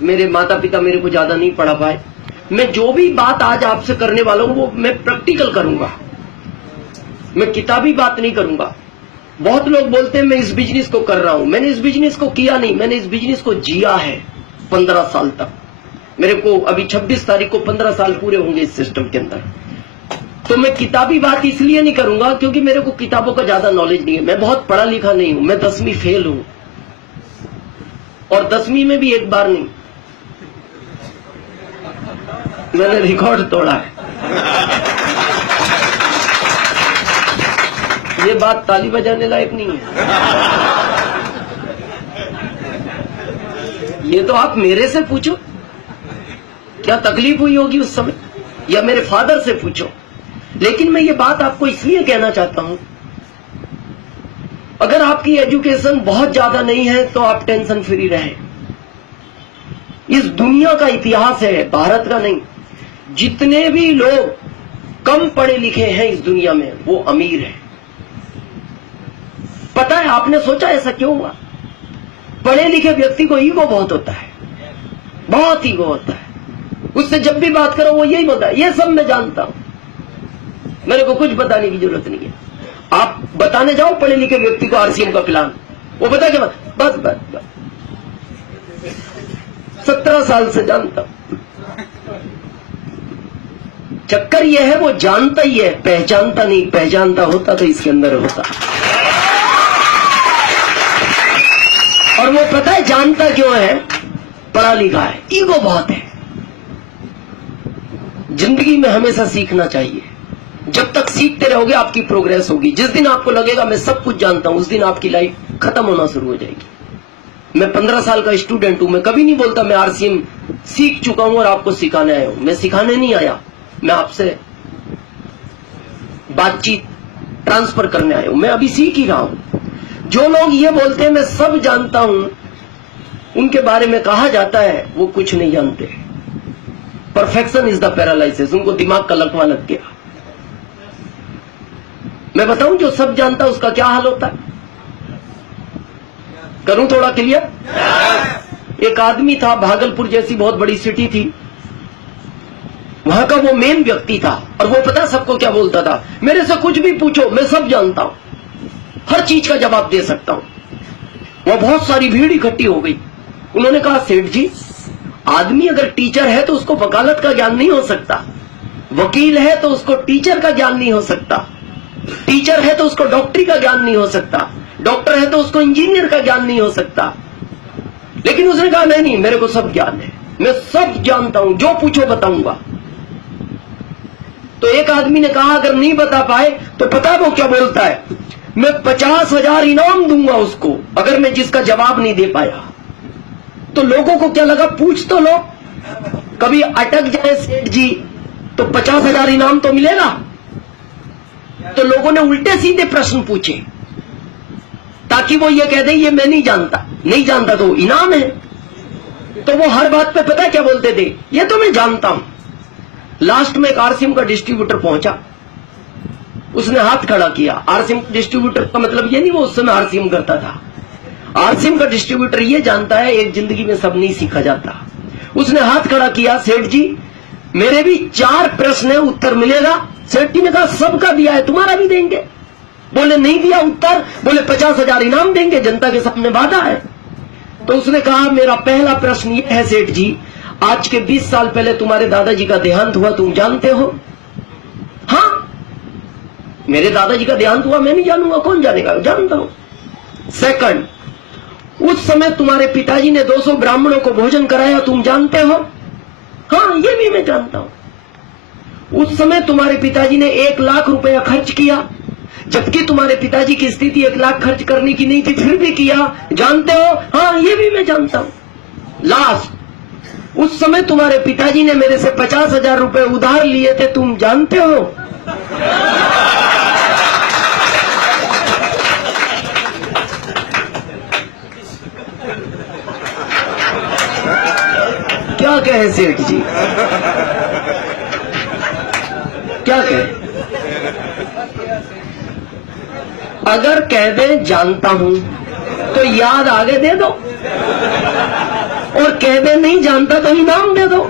मेरे माता पिता मेरे को ज्यादा नहीं पढ़ा पाए। मैं जो भी बात आज आपसे करने वाला हूं वो मैं प्रैक्टिकल करूंगा, मैं किताबी बात नहीं करूंगा। बहुत लोग बोलते हैं मैं इस बिजनेस को कर रहा हूं, मैंने इस बिजनेस को किया नहीं, मैंने इस बिजनेस को जिया है 15 साल तक। मेरे को अभी 26 तारीख को 15 साल पूरे होंगे इस सिस्टम के अंदर। तो मैं किताबी बात इसलिए नहीं करूंगा क्योंकि मेरे को किताबों का ज्यादा नॉलेज नहीं है, मैं बहुत पढ़ा लिखा नहीं हूं, मैं 10वीं फेल हूं, और 10वीं में भी एक बार नहीं, मैंने रिकॉर्ड तोड़ा है। ये बात ताली बजाने लायक नहीं है। ये तो आप मेरे से पूछो क्या तकलीफ हुई होगी उस समय, या मेरे फादर से पूछो। लेकिन मैं ये बात आपको इसलिए कहना चाहता हूं, अगर आपकी एजुकेशन बहुत ज्यादा नहीं है तो आप टेंशन फ्री रहें। इस दुनिया का इतिहास है, भारत का नहीं। जितने भी लोग कम पढ़े लिखे हैं इस दुनिया में वो अमीर हैं। पता है, आपने सोचा ऐसा क्यों हुआ? पढ़े लिखे व्यक्ति को ईगो बहुत होता है, बहुत ईगो होता है। उससे जब भी बात करो वो यही बोलता है, ये सब मैं जानता हूं, मेरे को कुछ बताने की जरूरत नहीं है। आप बताने जाओ पढ़े लिखे व्यक्ति को आरसीएम का प्लान, वो बता के बस बस 17 साल से जानता हूं। चक्कर यह है वो जानता ही है, पहचानता नहीं। पहचानता होता तो इसके अंदर होता। और वो पता है जानता क्यों है? पढ़ा लिखा है, ईगो बहुत है। जिंदगी में हमेशा सीखना चाहिए। जब तक सीखते रहोगे आपकी प्रोग्रेस होगी। जिस दिन आपको लगेगा मैं सब कुछ जानता हूं, उस दिन आपकी लाइफ खत्म होना शुरू हो जाएगी। मैं 15 साल का स्टूडेंट हूं, मैं कभी नहीं बोलता मैं आरसीएम सीख चुका हूं और आपको सिखाने आया हूं। मैं सिखाने नहीं आया, मैं आपसे बातचीत ट्रांसफर करने आया हूं। मैं अभी सीख ही रहा हूं। जो लोग ये बोलते हैं मैं सब जानता हूं, उनके बारे में कहा जाता है वो कुछ नहीं जानते। Perfection is the paralysis. उनको दिमाग का लकवा लग गया। मैं बताऊं जो सब जानता है उसका क्या हाल होता है? करूं थोड़ा क्लियर? एक आदमी था, भागलपुर जैसी बहुत बड़ी सिटी थी, वहां का वो मेन व्यक्ति था। और वो पता सबको क्या बोलता था? मेरे से कुछ भी पूछो, मैं सब जानता हूं, हर चीज का जवाब दे सकता हूं। वहां बहुत सारी भीड़ इकट्ठी हो गई। उन्होंने कहा सेठ जी, आदमी अगर टीचर है तो उसको वकालत का ज्ञान नहीं हो सकता, वकील है तो उसको टीचर का ज्ञान नहीं हो सकता, टीचर है तो उसको डॉक्टरी का ज्ञान नहीं हो सकता, डॉक्टर है तो उसको इंजीनियर का ज्ञान नहीं हो सकता। लेकिन उसने कहा नहीं, मेरे को सब ज्ञान है, मैं सब जानता हूं, जो पूछो बताऊंगा। तो एक आदमी ने कहा अगर नहीं बता पाए तो पता है वो क्या बोलता है? मैं 50,000 इनाम दूंगा उसको अगर मैं जिसका जवाब नहीं दे पाया। तो लोगों को क्या लगा, पूछ तो लो, कभी अटक जाए सेठ जी तो 50,000 इनाम तो मिलेगा। तो लोगों ने उल्टे सीधे प्रश्न पूछे ताकि वो ये कह दे ये मैं नहीं जानता, नहीं जानता तो इनाम है। तो वो हर बात पे पता क्या बोलते थे? ये तो मैं जानता हूं। लास्ट में एक आरसीएम का डिस्ट्रीब्यूटर पहुंचा, उसने हाथ खड़ा किया। आरसीएम डिस्ट्रीब्यूटर का मतलब ये नहीं वो उस समय आरसीएम करता था। आरसीएम का डिस्ट्रीब्यूटर ये जानता है एक जिंदगी में सब नहीं सीखा जाता। उसने हाथ खड़ा किया, सेठ जी मेरे भी 4 प्रश्न है, उत्तर मिलेगा? सेठ जी ने कहा सबका दिया है, तुम्हारा भी देंगे। बोले नहीं दिया उत्तर? बोले 50,000 इनाम देंगे, जनता के सामने वादा है। तो उसने कहा मेरा पहला प्रश्न ये है सेठ जी, आज के 20 साल पहले तुम्हारे दादाजी का देहांत हुआ, तुम जानते हो? हाँ, मेरे दादाजी का देहांत हुआ, मैं नहीं जानूंगा, कौन जानेगा? जानता हूं। सेकंड, उस समय तुम्हारे पिताजी ने 200 ब्राह्मणों को भोजन कराया, तुम जानते हो? हाँ, ये भी मैं जानता हूं। उस समय तुम्हारे पिताजी ने 1 लाख रुपया खर्च किया, जबकि तुम्हारे पिताजी की स्थिति 1 लाख खर्च करने की नहीं थी, फिर भी किया, जानते हो? हाँ, ये भी मैं जानता हूं। लास्ट, उस समय तुम्हारे पिताजी ने मेरे से 50,000 रुपए उधार लिए थे, तुम जानते हो? क्या कहे सेठ जी, क्या कहे? अगर कह दे जानता हूं तो याद आगे दे दो। और कह दे नहीं जानता तो इनाम दे दो।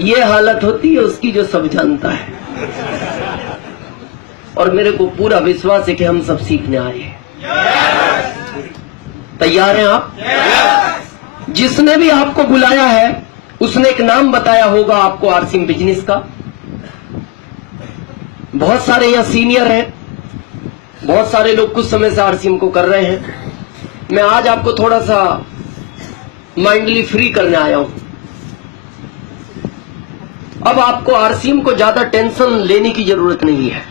ये हालत होती है उसकी जो सब जानता है। और मेरे को पूरा विश्वास है कि हम सब सीखने आए हैं। तैयार हैं आप? जिसने भी आपको बुलाया है उसने एक नाम बताया होगा आपको आरसीएम बिजनेस का। बहुत सारे यहाँ सीनियर हैं, बहुत सारे लोग कुछ समय से आरसीएम को कर रहे हैं। मैं आज आपको थोड़ा सा माइंडली फ्री करने आया हूं। अब आपको आरसीएम को ज्यादा टेंशन लेने की जरूरत नहीं है।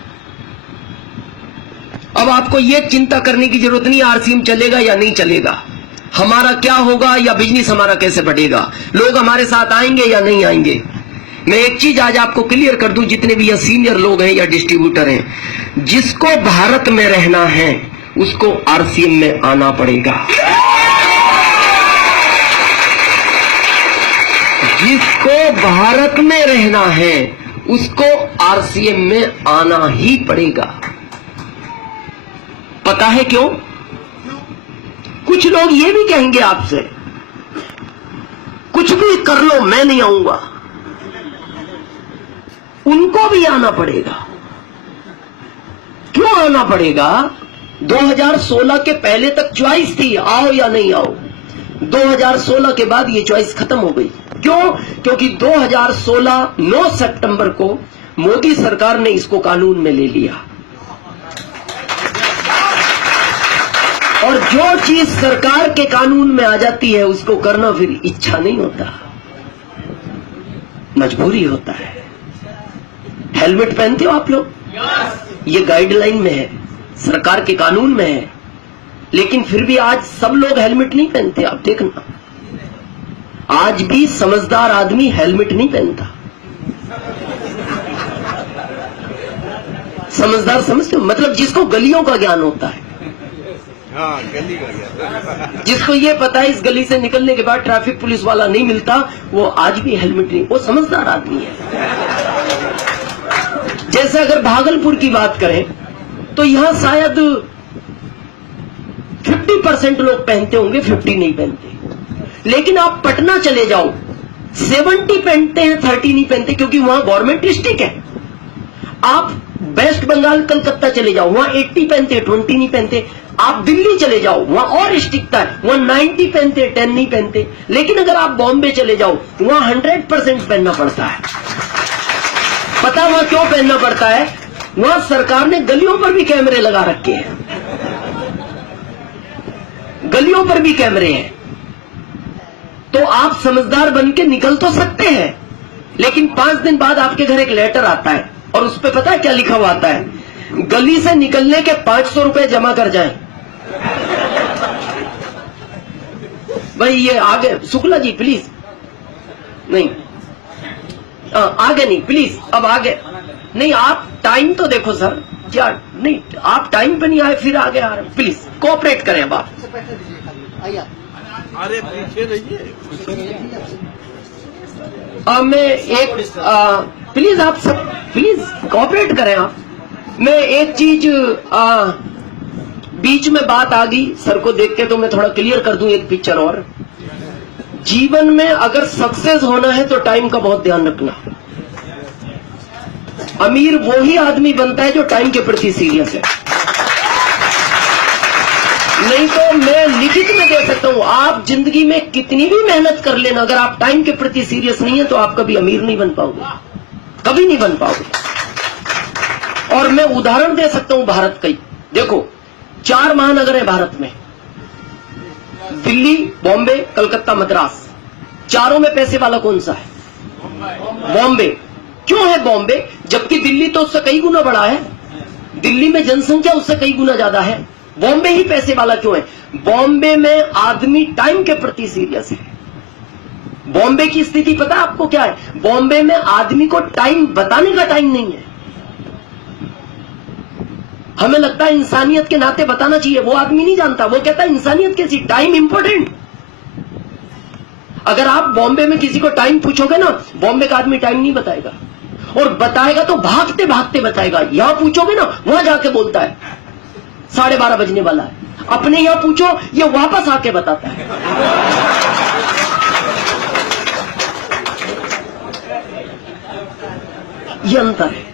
अब आपको ये चिंता करने की जरूरत नहीं आरसीएम चलेगा या नहीं चलेगा, हमारा क्या होगा या बिजनेस हमारा कैसे बढ़ेगा, लोग हमारे साथ आएंगे या नहीं आएंगे। मैं एक चीज आज आपको क्लियर कर दूं, जितने भी यहाँ सीनियर लोग हैं या डिस्ट्रीब्यूटर हैं, जिसको भारत में रहना है उसको आरसीएम में आना पड़ेगा। जिसको भारत में रहना है उसको आरसीएम में आना ही पड़ेगा। पता है क्यों? कुछ लोग ये भी कहेंगे आपसे, कुछ भी कर लो मैं नहीं आऊंगा। उनको भी आना पड़ेगा। क्यों आना पड़ेगा? 2016 के पहले तक चॉइस थी, आओ या नहीं आओ। 2016 के बाद ये चॉइस खत्म हो गई। क्यों? क्योंकि 2016 9 सितंबर को मोदी सरकार ने इसको कानून में ले लिया। और जो चीज सरकार के कानून में आ जाती है उसको करना फिर इच्छा नहीं होता, मजबूरी होता है। हेलमेट पहनते हो आप लोग? ये गाइडलाइन में है, सरकार के कानून में है, लेकिन फिर भी आज सब लोग हेलमेट नहीं पहनते। आप देखना, आज भी समझदार आदमी हेलमेट नहीं पहनता। समझदार समझते हो? मतलब जिसको गलियों का ज्ञान होता है, हाँ, गली का ज्ञान, जिसको ये पता है इस गली से निकलने के बाद ट्रैफिक पुलिस वाला नहीं मिलता, वो आज भी हेलमेट नहीं, वो समझदार आदमी है। जैसे अगर भागलपुर की बात करें तो यहां शायद 50% लोग पहनते होंगे, 50 नहीं पहनते। लेकिन आप पटना चले जाओ, 70 पहनते हैं, 30 नहीं पहनते, क्योंकि वहां गवर्नमेंट स्ट्रिक्ट है। आप वेस्ट बंगाल कलकत्ता चले जाओ, वहां 80 पहनते, 20 नहीं पहनते। आप दिल्ली चले जाओ, वहां और स्ट्रिक्ट है, वहां 90 पहनते, 10 नहीं पहनते। लेकिन अगर आप बॉम्बे चले जाओ, वहां 100% पहनना पड़ता है। पता वहां क्यों पहनना पड़ता है? वहां सरकार ने गलियों पर भी कैमरे लगा रखे हैं, गलियों पर भी कैमरे हैं। तो आप समझदार बन के निकल तो सकते हैं, लेकिन 5 दिन बाद आपके घर एक लेटर आता है और उस पर पता है क्या लिखा हुआ आता है? गली से निकलने के 500 रुपए जमा कर जाएं। भाई ये आगे शुक्ला जी प्लीज, नहीं आगे नहीं प्लीज, अब आगे नहीं। आप टाइम तो देखो सर, क्या नहीं आप टाइम पे नहीं आए फिर आगे आ रहे, प्लीज कोऑपरेट करें। अब आप अरे पीछे रहिए, अब मैं एक प्लीज आप सब प्लीज कोऑपरेट करें। आप मैं एक चीज बीच में बात आ गई सर को देख के, तो मैं थोड़ा क्लियर कर दूं एक पिक्चर और। जीवन में अगर सक्सेस होना है तो टाइम का बहुत ध्यान रखना। अमीर वो ही आदमी बनता है जो टाइम के प्रति सीरियस है। नहीं तो मैं लिखित में दे सकता हूं, आप जिंदगी में कितनी भी मेहनत कर लेना, अगर आप टाइम के प्रति सीरियस नहीं है तो आप कभी अमीर नहीं बन पाओगे, कभी नहीं बन पाओगे। और मैं उदाहरण दे सकता हूं भारत का ही। देखो 4 महानगर है भारत में, दिल्ली, बॉम्बे, कलकत्ता, मद्रास। चारों में पैसे वाला कौन सा है? बॉम्बे। क्यों है बॉम्बे? जबकि दिल्ली तो उससे कई गुना बड़ा है, दिल्ली में जनसंख्या उससे कई गुना ज्यादा है। बॉम्बे ही पैसे वाला क्यों है? बॉम्बे में आदमी टाइम के प्रति सीरियस है। बॉम्बे की स्थिति पता है आपको क्या है? बॉम्बे में आदमी को टाइम बताने का टाइम नहीं है। हमें लगता है इंसानियत के नाते बताना चाहिए, वो आदमी नहीं जानता, वो कहता है इंसानियत कैसी, टाइम इंपॉर्टेंट। अगर आप बॉम्बे में किसी को टाइम पूछोगे ना, बॉम्बे का आदमी टाइम नहीं बताएगा। और बताएगा तो भागते भागते बताएगा। यहां पूछोगे ना, वहां जाके बोलता है 12:30 बजने वाला है। अपने यहां पूछो, ये वापस आके बताता है। ये अंतर है।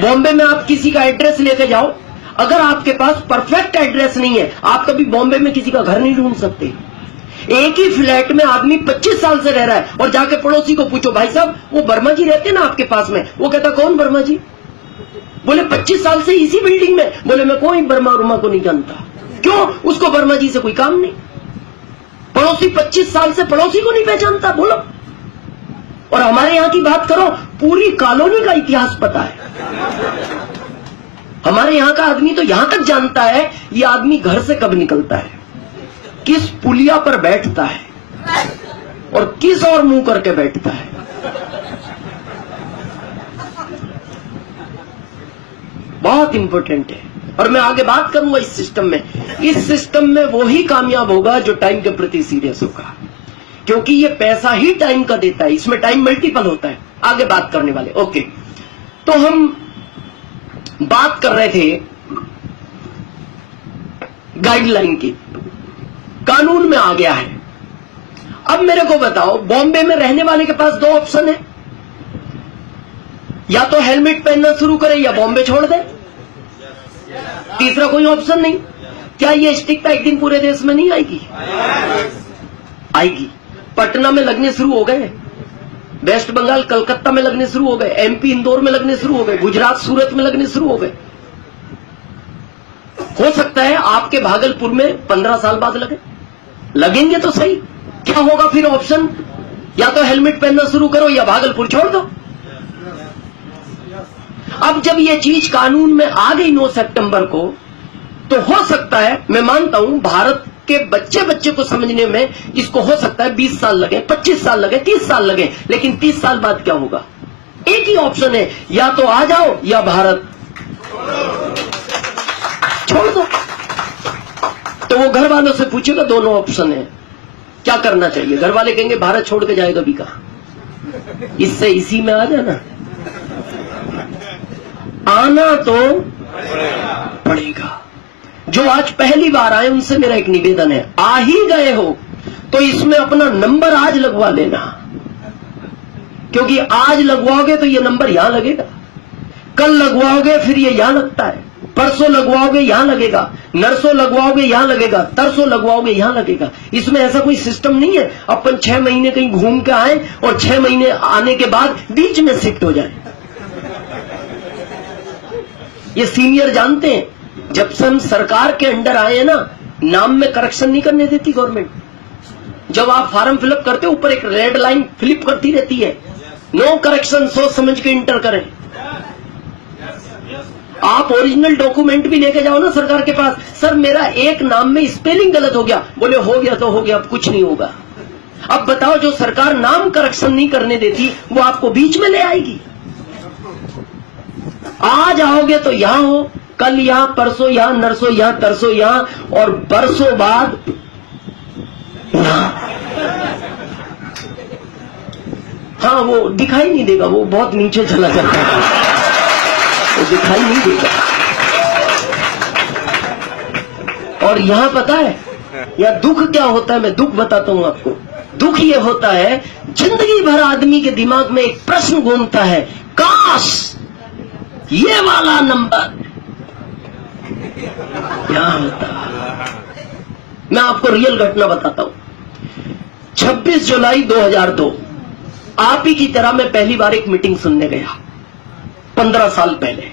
बॉम्बे में आप किसी का एड्रेस लेके जाओ, अगर आपके पास परफेक्ट एड्रेस नहीं है, आप कभी बॉम्बे में किसी का घर नहीं ढूंढ सकते। एक ही फ्लैट में आदमी 25 साल से रह रहा है और जाके पड़ोसी को पूछो, भाई साहब वो वर्मा जी रहते ना आपके पास में? वो कहता कौन वर्मा जी? बोले 25 साल से इसी बिल्डिंग में। बोले मैं कोई वर्मा को नहीं जानता। क्यों? उसको वर्मा जी से कोई काम नहीं। पड़ोसी 25 साल से पड़ोसी को नहीं पहचानता। बोलो। और हमारे यहां की बात करो, पूरी कॉलोनी का इतिहास पता है। हमारे यहां का आदमी तो यहां तक जानता है ये आदमी घर से कब निकलता है, किस पुलिया पर बैठता है और किस और मुंह करके बैठता है। बहुत इंपॉर्टेंट है। और मैं आगे बात करूंगा इस सिस्टम में। इस सिस्टम में वो ही कामयाब होगा जो टाइम के प्रति सीरियस होगा, क्योंकि ये पैसा ही टाइम का देता है। इसमें टाइम मल्टीपल होता है। आगे बात करने वाले। ओके, तो हम बात कर रहे थे गाइडलाइन की। कानून में आ गया है। अब मेरे को बताओ, बॉम्बे में रहने वाले के पास दो ऑप्शन है, या तो हेलमेट पहनना शुरू करे या बॉम्बे छोड़ दे। तीसरा कोई ऑप्शन नहीं। क्या ये स्टिक एक दिन पूरे देश में नहीं आएगी? आएगी। पटना में लगने शुरू हो गए, वेस्ट बंगाल कलकत्ता में लगने शुरू हो गए, एमपी इंदौर में लगने शुरू हो गए, गुजरात सूरत में लगने शुरू हो गए। हो सकता है आपके भागलपुर में 15 साल बाद लगे। लगेंगे तो सही। क्या होगा फिर ऑप्शन? या तो हेलमेट पहनना शुरू करो या भागलपुर छोड़ दो। अब जब ये चीज कानून में आ गई 9 सितंबर को, तो हो सकता है, मैं मानता हूं भारत के बच्चे को समझने में इसको हो सकता है 20 साल लगे, 25 साल लगे, 30 साल लगे। लेकिन 30 साल बाद क्या होगा? एक ही ऑप्शन है, या तो आ जाओ या भारत छोड़ दो। तो वो घर वालों से पूछेगा, दोनों ऑप्शन है, क्या करना चाहिए? घर वाले कहेंगे भारत छोड़ के जाएगा भी कहां, इससे इसी में आ जाना। आना तो पड़ेगा। जो आज पहली बार आए उनसे मेरा एक निवेदन है, आ ही गए हो तो इसमें अपना नंबर आज लगवा लेना, क्योंकि आज लगवाओगे तो ये नंबर यहां लगेगा, कल लगवाओगे फिर ये यहां लगता है, परसों लगवाओगे यहां लगेगा, नरसों लगवाओगे यहां लगेगा, तरसों लगवाओगे यहां लगेगा। इसमें ऐसा कोई सिस्टम नहीं है अपन 6 महीने कहीं घूम के आए और 6 महीने आने के बाद बीच में शिफ्ट हो जाए। ये सीनियर जानते हैं, जब से हम सरकार के अंडर आए हैं ना, नाम में करेक्शन नहीं करने देती गवर्नमेंट। जब आप फॉर्म फिलअप करते हो ऊपर एक रेड लाइन फ्लिप करती रहती है, नो करेक्शन, सोच समझ के इंटर करें। आप ओरिजिनल डॉक्यूमेंट भी लेके जाओ ना सरकार के पास, सर मेरा एक नाम में स्पेलिंग गलत हो गया, बोले हो गया तो हो गया, अब कुछ नहीं होगा। अब बताओ, जो सरकार नाम करेक्शन नहीं करने देती वो आपको बीच में ले आएगी। आज आओगे तो यहां हो, कल यहां, परसों यहां, नरसों यहां, तरसों यहां, और बरसों बाद हाँ, वो दिखाई नहीं देगा, वो बहुत नीचे चला जाता है, वो दिखाई नहीं देगा। और यहां पता है या दुख क्या होता है? मैं दुख बताता हूं आपको। दुख ये होता है, जिंदगी भर आदमी के दिमाग में एक प्रश्न घूमता है, काश ये वाला नंबर क्या होता। मैं आपको रियल घटना बताता हूं। 26 जुलाई 2002 आप ही की तरह मैं पहली बार एक मीटिंग सुनने गया 15 साल पहले।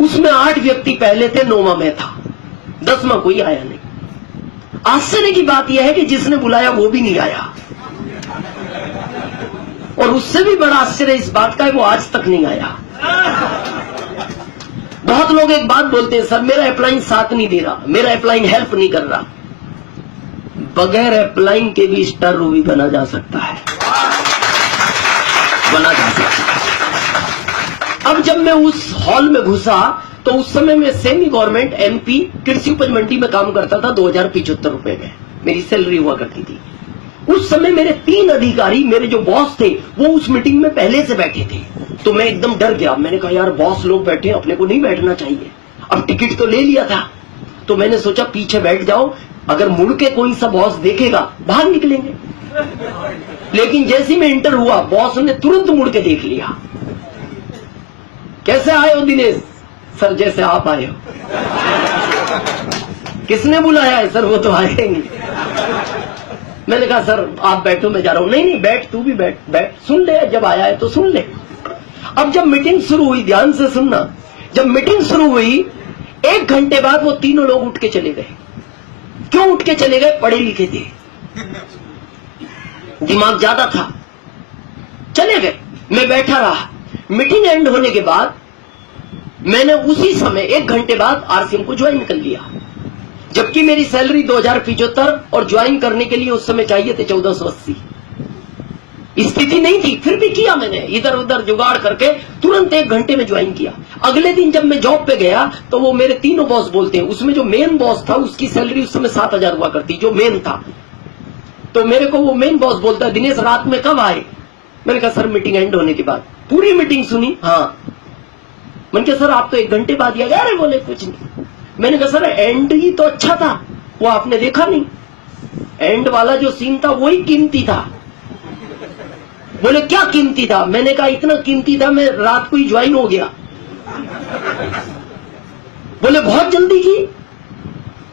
उसमें 8 व्यक्ति पहले थे, 9वां मैं था, 10वां कोई आया नहीं। आश्चर्य की बात यह है कि जिसने बुलाया वो भी नहीं आया, और उससे भी बड़ा आश्चर्य इस बात का है वो आज तक नहीं आया। बहुत लोग एक बात बोलते हैं, सर मेरा अपलाइन साथ नहीं दे रहा, मेरा अपलाइन हेल्प नहीं कर रहा। बगैर अपलाइन के भी स्टार रूबी बना जा सकता है, बना जा सकता है। अब जब मैं उस हॉल में घुसा तो उस समय मैं सेमी गवर्नमेंट एमपी कृषि उपज मंडी में काम करता था, 2075 रुपए में मेरी सैलरी हुआ करती थी। उस समय मेरे 3 अधिकारी, मेरे जो बॉस थे, वो उस मीटिंग में पहले से बैठे थे। तो मैं एकदम डर गया। मैंने कहा यार बॉस लोग बैठे, अपने को नहीं बैठना चाहिए। अब टिकट तो ले लिया था, तो मैंने सोचा पीछे बैठ जाओ, अगर मुड़ के कोई सा बॉस देखेगा बाहर निकलेंगे। लेकिन जैसे मैं इंटर हुआ, बॉस ने तुरंत मुड़ के देख लिया। कैसे आए हो दिनेश? सर जैसे आप आए हो। किसने बुलाया है? सर वो तो आएंगे। मैंने कहा सर आप बैठो, मैं जा रहा हूं। नहीं नहीं बैठ, तू भी बैठ, बैठ, सुन ले, जब आया है तो सुन ले। अब जब मीटिंग शुरू हुई, ध्यान से सुनना, जब मीटिंग शुरू हुई 1 घंटे बाद वो तीनों लोग उठ के चले गए। क्यों उठ के चले गए? पढ़े लिखे थे, दिमाग ज्यादा था, चले गए। मैं बैठा रहा। मीटिंग एंड होने के बाद मैंने उसी समय 1 घंटे बाद आरसीएम को ज्वाइन कर लिया, जबकि मेरी सैलरी 2075 और ज्वाइन करने के लिए उस समय चाहिए थे 1480। स्थिति नहीं थी, फिर भी किया मैंने, इधर उधर जुगाड़ करके तुरंत 1 घंटे में ज्वाइन किया। अगले दिन जब मैं जॉब पे गया तो वो मेरे तीनों बॉस बोलते हैं, उसमें जो मेन बॉस था उसकी सैलरी उस समय 7000 हुआ करती, जो मेन था। तो मेरे को वो मेन बॉस बोलता है दिनेश रात में कब आए? मैंने कहा सर मीटिंग एंड होने के बाद। पूरी मीटिंग सुनी? हाँ। मैंने कहा सर आप तो 1 घंटे बाद ही आ गए। अरे बोले कुछ नहीं। मैंने कहा सर एंड ही तो अच्छा था, वो आपने देखा नहीं? एंड वाला जो सीन था वही कीमती था। बोले क्या कीमती था? मैंने कहा इतना कीमती था मैं रात को ही ज्वाइन हो गया। बोले बहुत जल्दी की?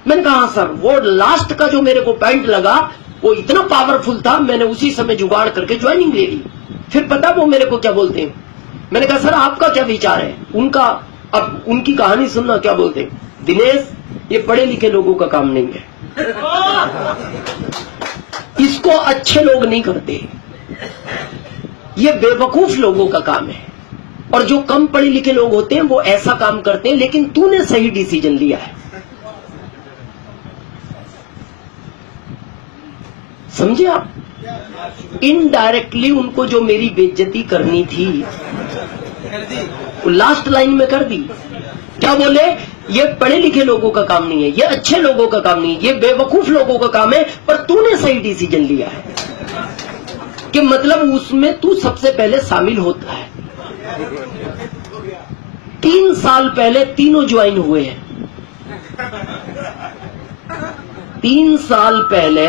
मैंने कहा हाँ सर, वो लास्ट का जो मेरे को पॉइंट लगा वो इतना पावरफुल था, मैंने उसी समय जुगाड़ करके ज्वाइनिंग ले ली। फिर पता वो मेरे को क्या बोलते हैं? मैंने कहा सर आपका क्या विचार है? उनका, अब उनकी कहानी सुनना, क्या बोलते हैं, दिनेश ये पढ़े लिखे लोगों का काम नहीं है, इसको अच्छे लोग नहीं करते, ये बेवकूफ लोगों का काम है। और जो कम पढ़े लिखे लोग होते हैं वो ऐसा काम करते हैं, लेकिन तूने सही डिसीजन लिया है। समझे आप? इनडायरेक्टली उनको जो मेरी बेइज्जती करनी थी वो लास्ट लाइन में कर दी। क्या बोले? ये पढ़े लिखे लोगों का काम नहीं है, ये अच्छे लोगों का काम नहीं है, ये बेवकूफ लोगों का काम है, पर तूने सही डिसीजन लिया है। कि मतलब उसमें तू सबसे पहले शामिल होता है। 3 साल पहले तीनों ज्वाइन हुए हैं। 3 साल पहले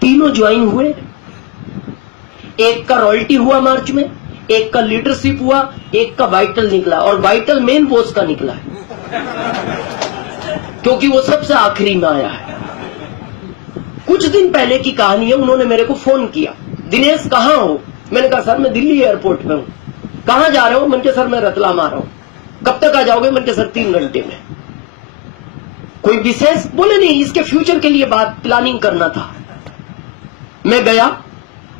तीनों ज्वाइन हुए। एक का रॉयल्टी हुआ मार्च में, एक का लीडरशिप हुआ, एक का वाइटल निकला, और वाइटल मेन बॉस का निकला है क्योंकि वो सबसे आखिरी में आया है। कुछ दिन पहले की कहानी है, उन्होंने मेरे को फोन किया, दिनेश कहाँ हो? मैंने कहा सर मैं दिल्ली एयरपोर्ट में हूँ। कहाँ जा रहे हो? मैंने कहा सर मैं रतलाम आ रहा हूँ। कब तक आ जाओगे? मैंने कहा सर 3 घंटे में। कोई विशेष? बोले नहीं, इसके फ्यूचर के लिए बात प्लानिंग करना था। मैं गया,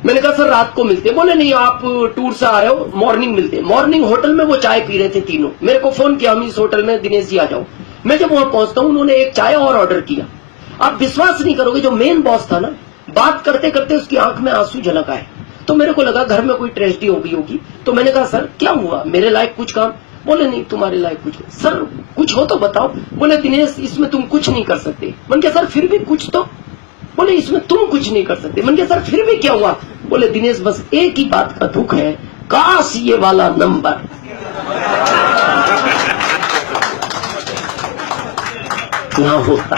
मैंने कहा सर रात को मिलते। बोले नहीं आप टूर से आ रहे हो, मॉर्निंग मिलते। मॉर्निंग होटल में वो चाय पी रहे थे तीनों। मेरे को फोन किया हम इस होटल में, दिनेश जी आ जाओ। मैं जब वहां पहुंचता हूं, उन्होंने एक चाय और ऑर्डर किया। आप विश्वास नहीं करोगे, जो मेन बॉस था ना, बात करते करते उसकी आंख में आंसू झलक आए। तो मेरे को लगा घर में कोई ट्रेजेडी हो गई होगी। तो मैंने कहा सर क्या हुआ? मेरे लायक कुछ काम? बोले नहीं तुम्हारे लायक कुछ। सर कुछ हो तो बताओ। बोले दिनेश इसमें तुम कुछ नहीं कर सकते। मैंने कहा सर फिर भी कुछ तो। बोले इसमें तुम कुछ नहीं कर सकते। मैंने कहा सर फिर भी क्या हुआ? बोले दिनेश बस एक ही बात का दुख है, काश ये वाला नंबर ना होता।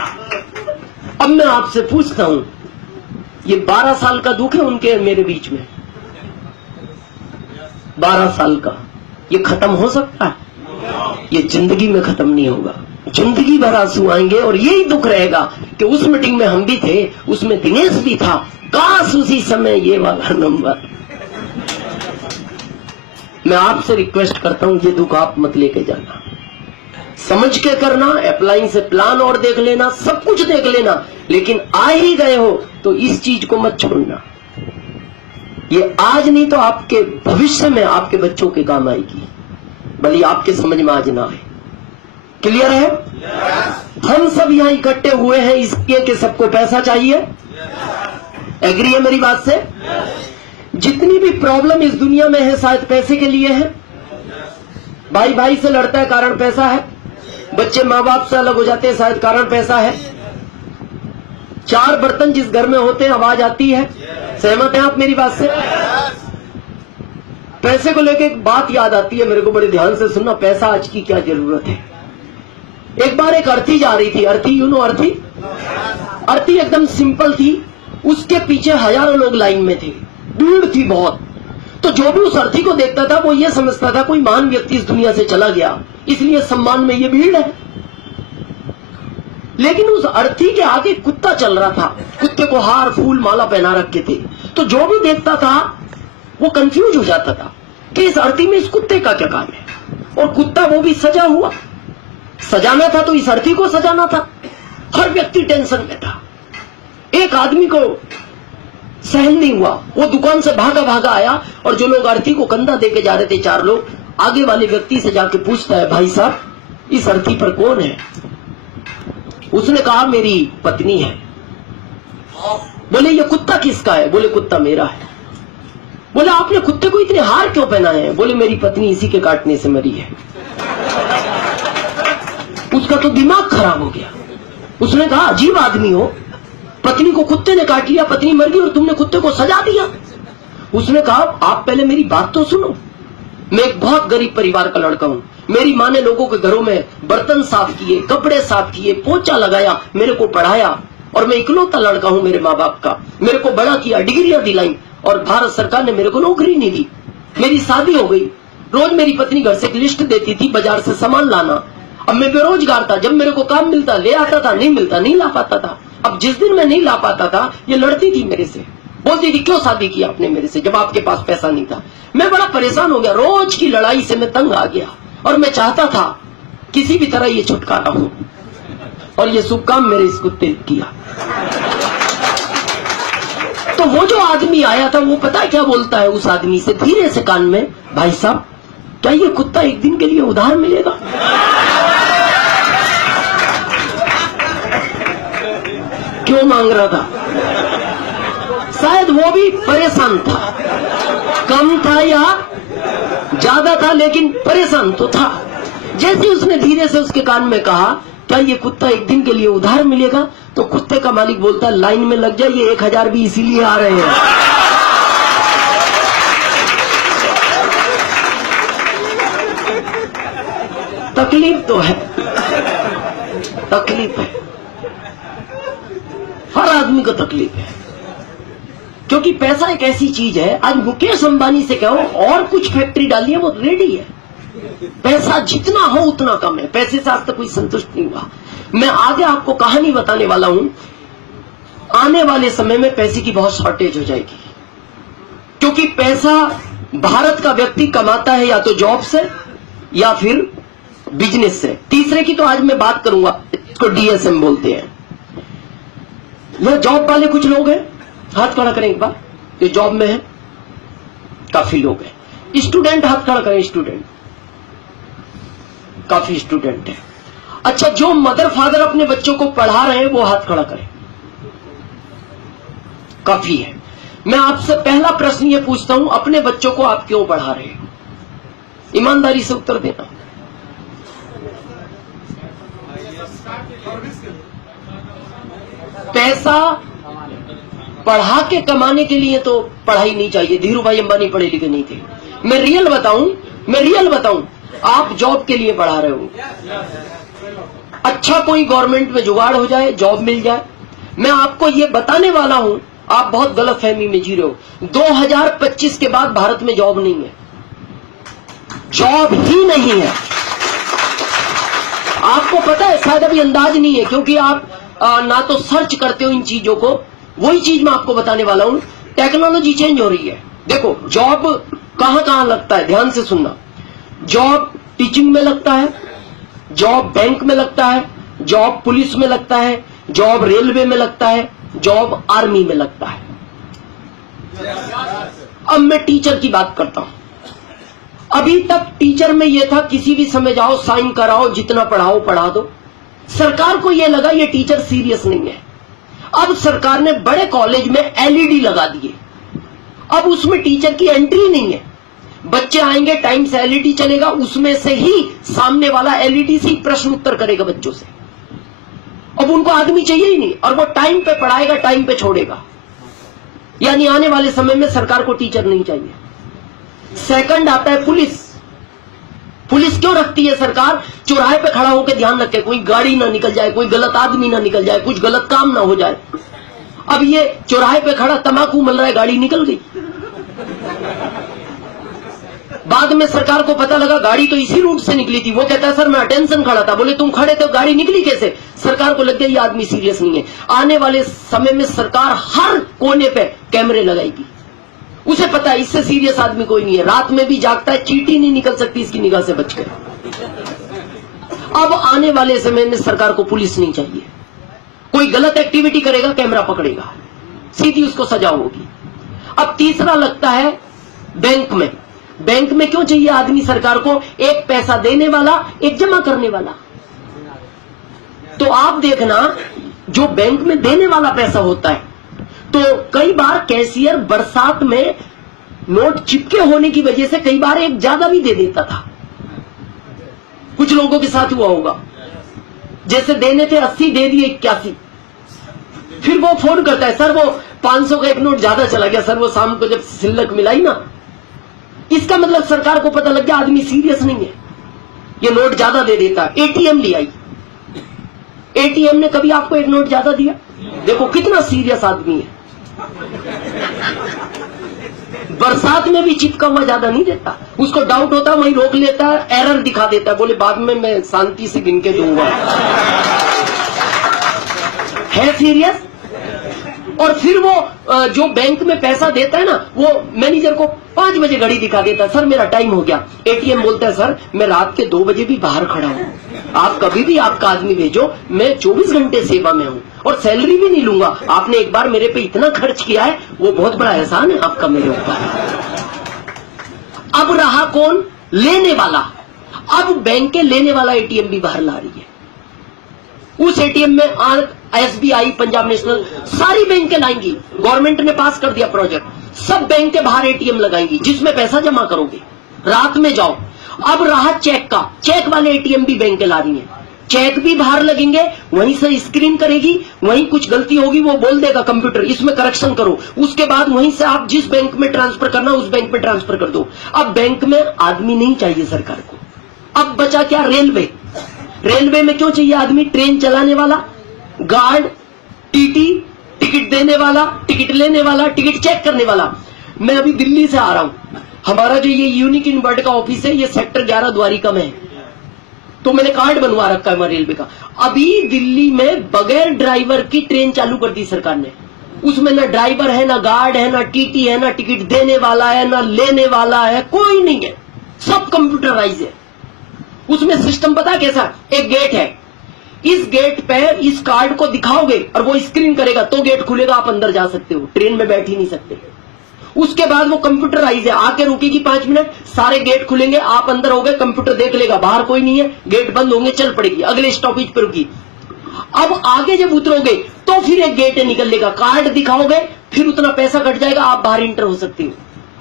अब मैं आपसे पूछता हूं, ये 12 साल का दुख है उनके मेरे बीच में, 12 साल का, ये खत्म हो सकता है? ये जिंदगी में खत्म नहीं होगा। जिंदगी भर आंसू आएंगे और यही दुख रहेगा कि उस मीटिंग में हम भी थे, उसमें दिनेश भी था, काश उसी समय ये वाला नंबर। मैं आपसे रिक्वेस्ट करता हूं, ये दुख आप मत लेके जाना, समझ के करना, अप्लाई से प्लान और देख लेना, सब कुछ देख लेना, लेकिन आ ही गए हो तो इस चीज को मत छोड़ना। ये आज नहीं तो आपके भविष्य में आपके बच्चों के काम आएगी, भले आपके समझ में आज ना आए। क्लियर है? हम सब यहाँ इकट्ठे हुए हैं इसलिए कि सबको पैसा चाहिए। एग्री है मेरी बात से? जितनी भी प्रॉब्लम इस दुनिया में है शायद पैसे के लिए है। भाई भाई से लड़ता है, कारण पैसा है। बच्चे माँ बाप से अलग हो जाते हैं, शायद कारण पैसा है। 4 बर्तन जिस घर में होते हैं आवाज आती है, सहमत हैं आप मेरी बात से? पैसे को लेकर एक बात याद आती है मेरे को, बड़े ध्यान से सुनना। पैसा आज की क्या जरूरत है। एक बार एक अर्थी जा रही थी, अर्थी यू नो अर्थी, अर्थी एकदम सिंपल थी, उसके पीछे हजारों लोग लाइन में थे, भीड़ थी बहुत। तो जो भी उस अर्थी को देखता था वो ये समझता था कोई महान व्यक्ति इस दुनिया से चला गया, इसलिए सम्मान में ये भीड़ है। लेकिन उस अर्थी के आगे कुत्ता चल रहा था, कुत्ते को हार फूल माला पहना रखे थे। तो जो भी देखता था वो कंफ्यूज हो जाता था कि इस अर्थी में इस कुत्ते का क्या काम है। और कुत्ता वो भी सजा हुआ, सजाना था तो इस अर्थी को सजाना था। हर व्यक्ति टेंशन में था। एक आदमी को सहन नहीं हुआ, वो दुकान से भागा भागा आया और जो लोग अर्थी को कंधा देके जा रहे थे, 4 लोग, आगे वाले व्यक्ति से जाके पूछता है, भाई साहब इस अर्थी पर कौन है? उसने कहा मेरी पत्नी है। बोले ये कुत्ता किसका है? बोले कुत्ता मेरा है। बोले आपने कुत्ते को इतने हार क्यों पहनाए हैं? बोले मेरी पत्नी इसी के काटने से मरी है। उसका तो दिमाग खराब हो गया। उसने कहा अजीब आदमी हो, पत्नी को कुत्ते ने काट लिया, पत्नी मर गई और तुमने कुत्ते को सजा दिया। उसने कहा आप पहले मेरी बात तो सुनो, मैं एक बहुत गरीब परिवार का लड़का हूं। मेरी माँ ने लोगों के घरों में बर्तन साफ किए, कपड़े साफ किए, पोछा लगाया, मेरे को पढ़ाया और मैं इकलौता लड़का हूं मेरे माँ बाप का। मेरे को बड़ा किया, डिग्रियां दिलाई और भारत सरकार ने मेरे को नौकरी नहीं दी। मेरी शादी हो गई। रोज मेरी पत्नी घर से एक लिस्ट देती थी बाजार से सामान लाना। अब मैं बेरोजगार था, जब मेरे को काम मिलता ले आता था, नहीं मिलता नहीं ला पाता था। अब जिस दिन मैं नहीं ला पाता था ये लड़ती थी मेरे से, बोलती थी क्यों शादी की आपने मेरे से जब आपके पास पैसा नहीं था। मैं बड़ा परेशान हो गया, रोज की लड़ाई से मैं तंग आ गया और मैं चाहता था किसी भी तरह ये छुटकारा हो। और ये शुभ काम मेरे इस कुत्ते ने किया। तो वो जो आदमी आया था वो पता है क्या बोलता है उस आदमी से धीरे से कान में, भाई साहब क्या ये कुत्ता एक दिन के लिए उधार मिलेगा? क्यों मांग रहा था? शायद वो भी परेशान था, कम था या ज्यादा था लेकिन परेशान तो था। जैसे उसने धीरे से उसके कान में कहा क्या ये कुत्ता एक दिन के लिए उधार मिलेगा, तो कुत्ते का मालिक बोलता है लाइन में लग जाए, ये 1000 भी इसीलिए आ रहे हैं। तकलीफ तो है, तकलीफ है, हर आदमी को तकलीफ है, क्योंकि पैसा एक ऐसी चीज है। आज मुकेश अंबानी से कहो और कुछ फैक्ट्री डालिए वो रेडी है। पैसा जितना हो उतना कम है, पैसे से आज तक कोई संतुष्ट नहीं हुआ। मैं आगे आपको कहानी बताने वाला हूं। आने वाले समय में पैसे की बहुत शॉर्टेज हो जाएगी, क्योंकि पैसा भारत का व्यक्ति कमाता है या तो जॉब से या फिर बिजनेस से। तीसरे की तो आज मैं बात करूंगा, इसको डीएसएम बोलते हैं। यह जॉब वाले कुछ लोग हैं, हाथ खड़ा करें एक बार, जो जॉब में है काफी लोग हैं। स्टूडेंट हाथ खड़ा करें, स्टूडेंट, काफी स्टूडेंट है। अच्छा, जो मदर फादर अपने बच्चों को पढ़ा रहे हैं वो हाथ खड़ा करें, काफी है। मैं आपसे पहला प्रश्न ये पूछता हूं, अपने बच्चों को आप क्यों पढ़ा रहे हो? ईमानदारी से उत्तर देना। पैसा पढ़ा के कमाने के लिए तो पढ़ाई नहीं चाहिए। धीरू भाई अंबानी पढ़े लिखे नहीं थे। मैं रियल बताऊं, आप जॉब के लिए पढ़ा रहे हो। अच्छा कोई गवर्नमेंट में जुगाड़ हो जाए, जॉब मिल जाए। मैं आपको ये बताने वाला हूं, आप बहुत गलतफहमी में जी रहे हो। 2025 के बाद भारत में जॉब नहीं है, जॉब ही नहीं है। आपको पता है, शायद अभी अंदाज नहीं है, क्योंकि आप ना तो सर्च करते हो इन चीजों को। वही चीज मैं आपको बताने वाला हूं। टेक्नोलॉजी चेंज हो रही है। देखो जॉब कहां कहां लगता है, ध्यान से सुनना। जॉब टीचिंग में लगता है, जॉब बैंक में लगता है, जॉब पुलिस में लगता है, जॉब रेलवे में लगता है, जॉब आर्मी में लगता है। अब मैं टीचर की बात करता हूं। अभी तक टीचर में यह था किसी भी समय जाओ, साइन कराओ, जितना पढ़ाओ पढ़ा दो। सरकार को यह लगा ये टीचर सीरियस नहीं है। अब सरकार ने बड़े कॉलेज में एलईडी लगा दिए। अब उसमें टीचर की एंट्री नहीं है। बच्चे आएंगे, टाइम से एलईडी चलेगा, उसमें से ही सामने वाला एलईडी से ही प्रश्न उत्तर करेगा बच्चों से। अब उनको आदमी चाहिए ही नहीं, और वो टाइम पे पढ़ाएगा, टाइम पे छोड़ेगा। यानी आने वाले समय में सरकार को टीचर नहीं चाहिए। सेकंड आता है पुलिस। पुलिस क्यों रखती है सरकार? चौराहे पे खड़ा होकर ध्यान रखे कोई गाड़ी ना निकल जाए, कोई गलत आदमी ना निकल जाए, कुछ गलत काम ना हो जाए। अब ये चौराहे पे खड़ा तंबाकू मल रहा है, गाड़ी निकल गई। बाद में सरकार को पता लगा गाड़ी तो इसी रूट से निकली थी। वो कहता है सर मैं अटेंशन खड़ा था। बोले तुम खड़े थे, गाड़ी निकली कैसे? सरकार को लग गया ये आदमी सीरियस नहीं है। आने वाले समय में सरकार हर कोने पे कैमरे लगाएगी। उसे पता है इससे सीरियस आदमी कोई नहीं है, रात में भी जागता है, चींटी नहीं निकल सकती इसकी निगाह से बचकर। अब आने वाले समय में सरकार को पुलिस नहीं चाहिए। कोई गलत एक्टिविटी करेगा कैमरा पकड़ेगा, सीधी उसको सजा होगी। अब तीसरा लगता है बैंक में। बैंक में क्यों चाहिए आदमी सरकार को? एक पैसा देने वाला, एक जमा करने वाला। तो आप देखना जो बैंक में देने वाला पैसा होता है, तो कई बार कैशियर बरसात में नोट चिपके होने की वजह से कई बार एक ज्यादा भी दे देता था। कुछ लोगों के साथ हुआ होगा, जैसे देने थे 80 दे दिए 81। फिर वो फोन करता है सर वो 500 का एक नोट ज्यादा चला गया सर, वो शाम को जब सिल्लक मिलाई ना। इसका मतलब सरकार को पता लग गया आदमी सीरियस नहीं है, ये नोट ज्यादा दे देता। एटीएम ले आई, एटीएम ने कभी आपको एक नोट ज्यादा दिया? देखो कितना सीरियस आदमी है। बरसात में भी चिपका हुआ ज्यादा नहीं देता, उसको डाउट होता वहीं रोक लेता है, एरर दिखा देता है, बोले बाद में मैं शांति से गिन के दूंगा। है सीरियस। और फिर वो जो बैंक में पैसा देता है ना, वो मैनेजर को 5 बजे घड़ी दिखा देता है, सर मेरा टाइम हो गया। एटीएम बोलता है सर मैं रात के 2 बजे भी बाहर खड़ा हूं, आप कभी भी आपका आदमी भेजो, मैं 24 घंटे सेवा में हूं और सैलरी भी नहीं लूंगा। आपने एक बार मेरे पे इतना खर्च किया है, वो बहुत बड़ा एहसान है आपका मेरे ऊपर। अब रहा कौन? लेने वाला। अब बैंक के लेने वाला एटीएम भी बाहर ला रही है। उस एटीएम में एसबीआई, पंजाब नेशनल, सारी बैंकें लाएंगी। गवर्नमेंट ने पास कर दिया प्रोजेक्ट, सब बैंक के बाहर एटीएम लगाएंगी जिसमें पैसा जमा करोगे, रात में जाओ। अब रहा चेक का, चेक वाले एटीएम भी बैंकें ला रही हैं, चेक भी बाहर लगेंगे, वहीं से स्क्रीन करेगी, वहीं कुछ गलती होगी वो बोल देगा कंप्यूटर इसमें करेक्शन करो, उसके बाद वहीं से आप जिस बैंक में ट्रांसफर करना उस बैंक में ट्रांसफर कर दो। अब बैंक में आदमी नहीं चाहिए सरकार को। अब बचा क्या? रेलवे। रेलवे में क्यों चाहिए आदमी? ट्रेन चलाने वाला, गार्ड, टीटी, टिकट देने वाला, टिकट लेने वाला, टिकट चेक करने वाला। मैं अभी दिल्ली से आ रहा हूं, हमारा जो ये यूनिक इनवर्ट का ऑफिस है ये सेक्टर 11 द्वारिका में है, तो मैंने कार्ड बनवा रखा है हमारे रेलवे का। अभी दिल्ली में बगैर ड्राइवर की ट्रेन चालू कर दी सरकार ने। उसमें ना ड्राइवर है, ना गार्ड है, ना टीटी है, ना टिकट देने वाला है, ना लेने वाला है, कोई नहीं है, सब कंप्यूटराइज है। उसमें सिस्टम पता कैसा? एक गेट है, इस गेट पे इस कार्ड को दिखाओगे और वो स्क्रीन करेगा तो गेट खुलेगा, आप अंदर जा सकते हो, ट्रेन में बैठ ही नहीं सकते। उसके बाद वो कंप्यूटराइज है, आके रुकेगी 5 मिनट, सारे गेट खुलेंगे, आप अंदर हो गए, कंप्यूटर देख लेगा बाहर कोई नहीं है, गेट बंद होंगे, चल पड़ेगी, अगले स्टॉपेज पे रुकी। अब आगे जब उतरोगे तो फिर एक गेट निकलेगा, कार्ड दिखाओगे, फिर उतना पैसा कट जाएगा, आप बाहर इंटर हो सकते हो।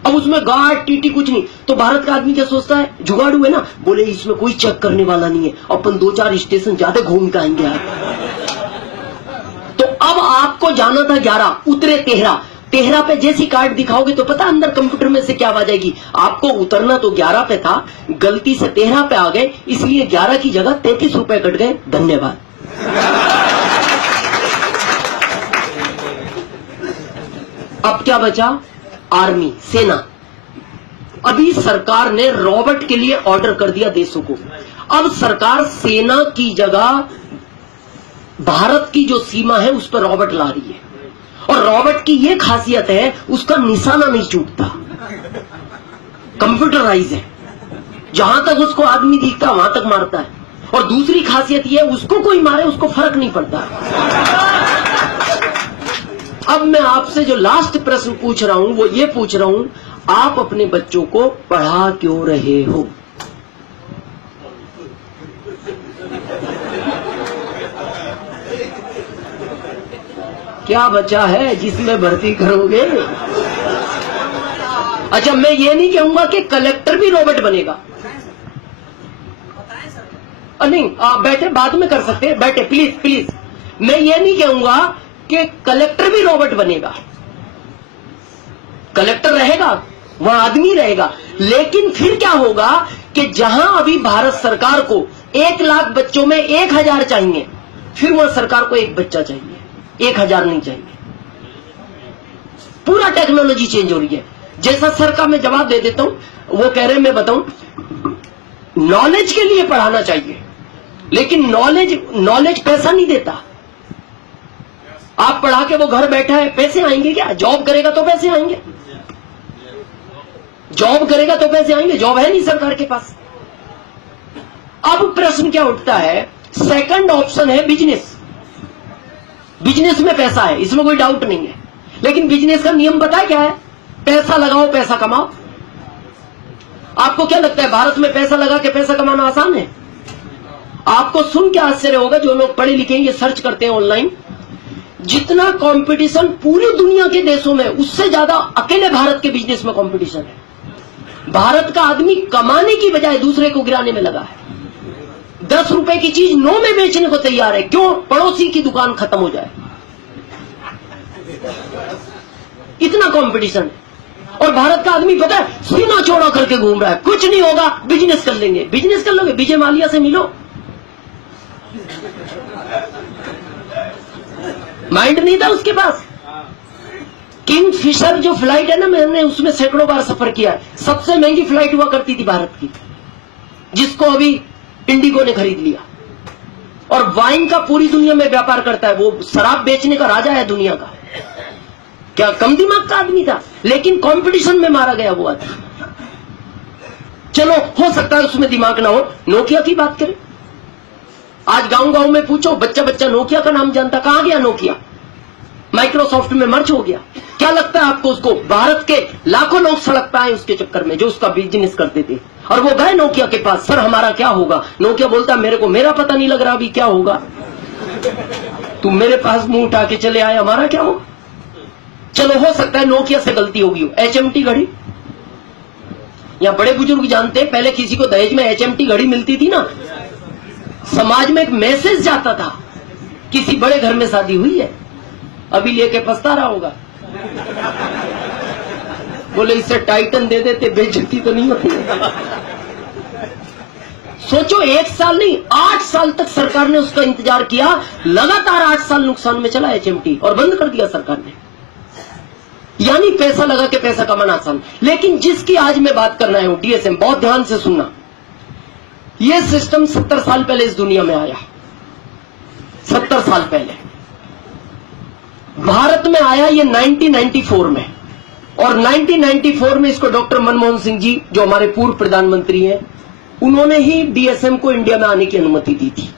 अब उसमें गार्ड टीटी कुछ नहीं। तो भारत का आदमी क्या सोचता है? जुगाड़ू है ना, बोले इसमें कोई चेक करने वाला नहीं है, अपन 2-4 स्टेशन ज्यादा घूम के आएंगे आप। तो अब आपको जाना था 11, उतरे 13 पे जैसी कार्ड दिखाओगे तो पता अंदर कंप्यूटर में से क्या आ जाएगी। आपको उतरना तो 11 पे था, गलती से 13 पे आ गए, इसलिए 11 की जगह 33 रुपए कट गए। धन्यवाद। अब क्या बचा? आर्मी, सेना। अभी सरकार ने रॉबर्ट के लिए ऑर्डर कर दिया देशों को। अब सरकार सेना की जगह भारत की जो सीमा है उस पर रॉबर्ट ला रही है। और रॉबर्ट की यह खासियत है, उसका निशाना नहीं चूकता, कंप्यूटराइज है, जहां तक उसको आदमी दिखता वहां तक मारता है। और दूसरी खासियत यह है, उसको कोई मारे उसको फर्क नहीं पड़ता। अब मैं आपसे जो लास्ट प्रश्न पूछ रहा हूं वो ये पूछ रहा हूं, आप अपने बच्चों को पढ़ा क्यों रहे हो? क्या बचा है जिसमें भर्ती करोगे? अच्छा, मैं ये नहीं कहूंगा कि कलेक्टर भी रोबोट बनेगा। नहीं, आप बैठे, बाद में कर सकते हैं, बैठे प्लीज प्लीज। मैं ये नहीं कहूंगा कि कलेक्टर भी रोबोट बनेगा, कलेक्टर रहेगा, वहां आदमी रहेगा, लेकिन फिर क्या होगा कि जहां अभी भारत सरकार को 1 लाख बच्चों में 1000 चाहिए, फिर वहां सरकार को 1 बच्चा चाहिए, 1000 नहीं चाहिए। पूरा टेक्नोलॉजी चेंज हो रही है। जैसा सर का मैं जवाब दे देता हूं, वो कह रहे हैं मैं बताऊं, नॉलेज के लिए पढ़ाना चाहिए, लेकिन नॉलेज पैसा नहीं देता। आप पढ़ा के वो घर बैठा है, पैसे आएंगे क्या? जॉब करेगा तो पैसे आएंगे, जॉब करेगा तो पैसे आएंगे, जॉब है नहीं सरकार के पास। अब प्रश्न क्या उठता है, सेकंड ऑप्शन है बिजनेस। बिजनेस में पैसा है, इसमें कोई डाउट नहीं है, लेकिन बिजनेस का नियम पता है क्या है? पैसा लगाओ पैसा कमाओ। आपको क्या लगता है भारत में पैसा लगा के पैसा कमाना आसान है? आपको सुन के आश्चर्य होगा, जो लोग पढ़े लिखे हैं ये सर्च करते हैं ऑनलाइन, जितना कंपटीशन पूरी दुनिया के देशों में, उससे ज्यादा अकेले भारत के बिजनेस में कंपटीशन है। भारत का आदमी कमाने की बजाय दूसरे को गिराने में लगा है। 10 रुपए की चीज 9 में बेचने को तैयार है, क्यों? पड़ोसी की दुकान खत्म हो जाए, इतना कंपटीशन है। और भारत का आदमी पता है सीना चौड़ा करके घूम रहा है, कुछ नहीं होगा, बिजनेस कर लेंगे। बिजनेस कर लोगे, विजय माल्या से मिलो, माइंड नहीं था उसके पास। किंग फिशर जो फ्लाइट है ना, मैंने उसमें सैकड़ों बार सफर किया है, सबसे महंगी फ्लाइट हुआ करती थी भारत की, जिसको अभी इंडिगो ने खरीद लिया। और वाइन का पूरी दुनिया में व्यापार करता है, वो शराब बेचने का राजा है दुनिया का। क्या कम दिमाग का आदमी था? लेकिन कंपटीशन में मारा गया वो आदमी। चलो हो सकता है उसमें दिमाग ना हो। नोकिया की बात करें, आज गांव गांव में पूछो, बच्चा बच्चा नोकिया का नाम जानता। कहां गया नोकिया? माइक्रोसॉफ्ट में मर्ज हो गया। क्या लगता है आपको उसको? भारत के लाखों लोग सड़क पे आए उसके चक्कर में, जो उसका बिजनेस करते थे। और वो गए नोकिया के पास, सर हमारा क्या होगा? नोकिया बोलता मेरे को मेरा पता नहीं लग रहा अभी क्या होगा, तुम मेरे पास मुंह उठा के चले आए, हमारा क्या होगा? चलो हो सकता है नोकिया से गलती होगी। HMT घड़ी, या बड़े बुजुर्ग जानते हैं, पहले किसी को दहेज में HMT घड़ी मिलती थी ना, समाज में एक मैसेज जाता था, किसी बड़े घर में शादी हुई है, अभी लेके पछता रहा होगा। बोले इससे टाइटन दे देते, बेइज्जती तो नहीं होती। सोचो 1 साल नहीं 8 साल तक सरकार ने उसका इंतजार किया, लगातार 8 साल नुकसान में चला HMT, और बंद कर दिया सरकार ने। यानी पैसा लगा के पैसा कमाना आसान। लेकिन जिसकी आज मैं बात करना है वो DSM, बहुत ध्यान से सुनना। यह सिस्टम 70 साल पहले इस दुनिया में आया, 70 साल पहले भारत में आया ये 1994 में। और 1994 में इसको डॉक्टर मनमोहन सिंह जी, जो हमारे पूर्व प्रधानमंत्री हैं, उन्होंने ही DSM को इंडिया में आने की अनुमति दी थी।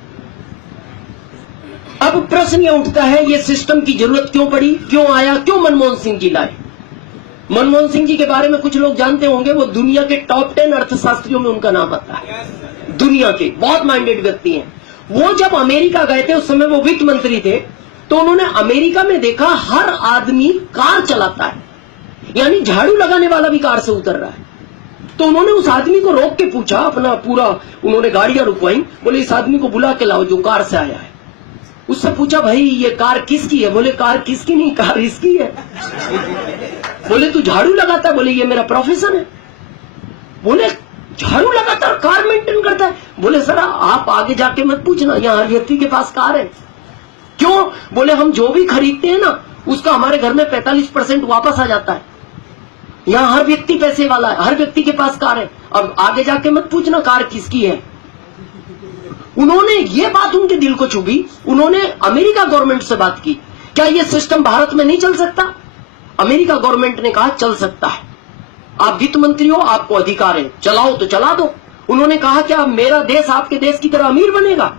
अब प्रश्न यह उठता है, ये सिस्टम की जरूरत क्यों पड़ी, क्यों आया, क्यों मनमोहन सिंह जी लाए? मनमोहन सिंह जी के बारे में कुछ लोग जानते होंगे, वो दुनिया के टॉप 10 अर्थशास्त्रियों में उनका नाम आता है। दुनिया के बहुत माइंडेड व्यक्ति हैं। वो जब अमेरिका गए थे, उस समय वो वित्त मंत्री थे, तो उन्होंने अमेरिका में देखा हर आदमी कार चलाता है, यानी झाड़ू लगाने वाला भी कार से उतर रहा है। तो उन्होंने उस आदमी को रोक के पूछा, अपना पूरा उन्होंने गाड़ियां रुकवाई, बोले इस आदमी को बुला के लाओ जो कार से आया है। उससे पूछा भाई ये कार किसकी है? बोले कार किसकी नहीं, कार इसकी है। बोले तू झाड़ू लगाता है? बोले ये मेरा प्रोफेशन है। बोले झाड़ू लगाता कार मेंटेन करता है? बोले सर आप आगे जाके मत पूछना, यहाँ हर व्यक्ति के पास कार है। क्यों? बोले हम जो भी खरीदते हैं ना, उसका हमारे घर में 45% वापस आ जाता है। यहाँ हर व्यक्ति पैसे वाला है, हर व्यक्ति के पास कार है। अब आगे जाके मत पूछना कार किसकी है। उन्होंने ये बात उनके दिल को छुई। उन्होंने अमेरिका गवर्नमेंट से बात की, क्या ये सिस्टम भारत में नहीं चल सकता? अमेरिका गवर्नमेंट ने कहा चल सकता है, आप वित्त मंत्री हो, आपको अधिकार है, चलाओ तो चला दो। उन्होंने कहा क्या मेरा देश आपके देश की तरह अमीर बनेगा?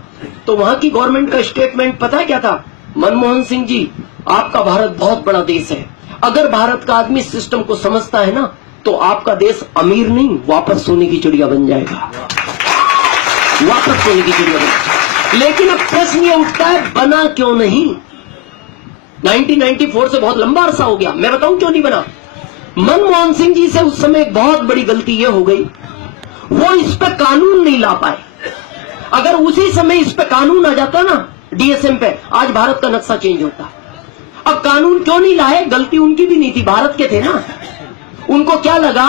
तो वहां की गवर्नमेंट का स्टेटमेंट पता है क्या था? मनमोहन सिंह जी, आपका भारत बहुत बड़ा देश है, अगर भारत का आदमी सिस्टम को समझता है ना, तो आपका देश अमीर नहीं वापस सोने की चिड़िया बन जाएगा, वापस सोने की चिड़िया बन जाएगा। लेकिन अब प्रश्न ये उठता है बना क्यों नहीं? 1994 से बहुत लंबा अरसा हो गया। मैं बताऊं क्यों नहीं बना। मनमोहन सिंह जी से उस समय एक बहुत बड़ी गलती ये हो गई, वो इस पर कानून नहीं ला पाए। अगर उसी समय इस पे कानून आ जाता ना DSM पे, आज भारत का नक्शा चेंज होता। अब कानून क्यों नहीं लाए? गलती उनकी भी नहीं थी, भारत के थे ना। उनको क्या लगा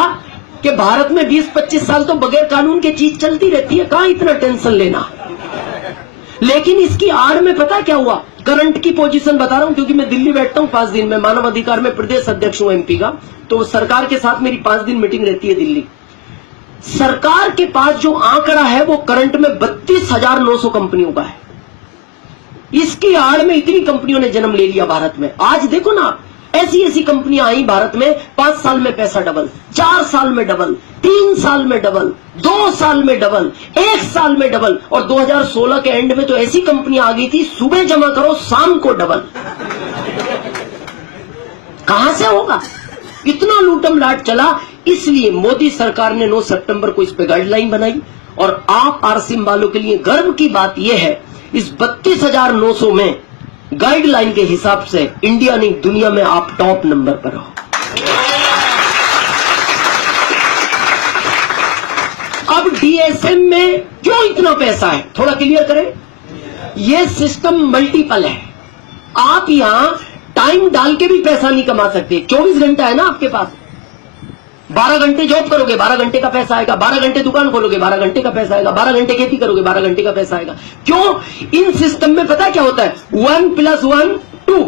कि भारत में 20-25 साल तो बगैर कानून के चीज चलती रहती है, कहां इतना टेंशन लेना। लेकिन इसकी आड़ में पता क्या हुआ, करंट की पोजीशन बता रहा हूं, क्योंकि मैं दिल्ली बैठता हूं 5 दिन में, मानव अधिकार में प्रदेश अध्यक्ष हूं एमपी का, तो सरकार के साथ मेरी 5 दिन मीटिंग रहती है दिल्ली। सरकार के पास जो आंकड़ा है वो करंट में 32,900 कंपनियों का है। इसकी आड़ में इतनी कंपनियों ने जन्म ले लिया भारत में। आज देखो ना, ऐसी ऐसी कंपनियां आई भारत में, 5 साल में पैसा डबल, 4 साल में डबल, 3 साल में डबल, 2 साल में डबल, 1 साल में डबल, और 2016 के एंड में तो ऐसी कंपनियां आ गई थी, सुबह जमा करो शाम को डबल। कहां से होगा? इतना लूटम लाट चला। इसलिए मोदी सरकार ने 9 सितंबर को इस पे गाइडलाइन बनाई। और आप आरसीएम वालों के लिए गर्व की बात यह है, इस 32,900 में गाइडलाइन के हिसाब से इंडिया नहीं दुनिया में आप टॉप नंबर पर हो। अब डीएसएम में क्यों इतना पैसा है, थोड़ा क्लियर करें। यह सिस्टम मल्टीपल है। आप यहां टाइम डाल के भी पैसा नहीं कमा सकते। 24 घंटा है ना आपके पास, 12 घंटे जॉब करोगे 12 घंटे का पैसा आएगा, 12 घंटे दुकान खोलोगे 12 घंटे का पैसा आएगा, 12 घंटे खेती करोगे 12 घंटे का पैसा आएगा। क्यों? इन सिस्टम में पता क्या होता है, 1 + 1 2,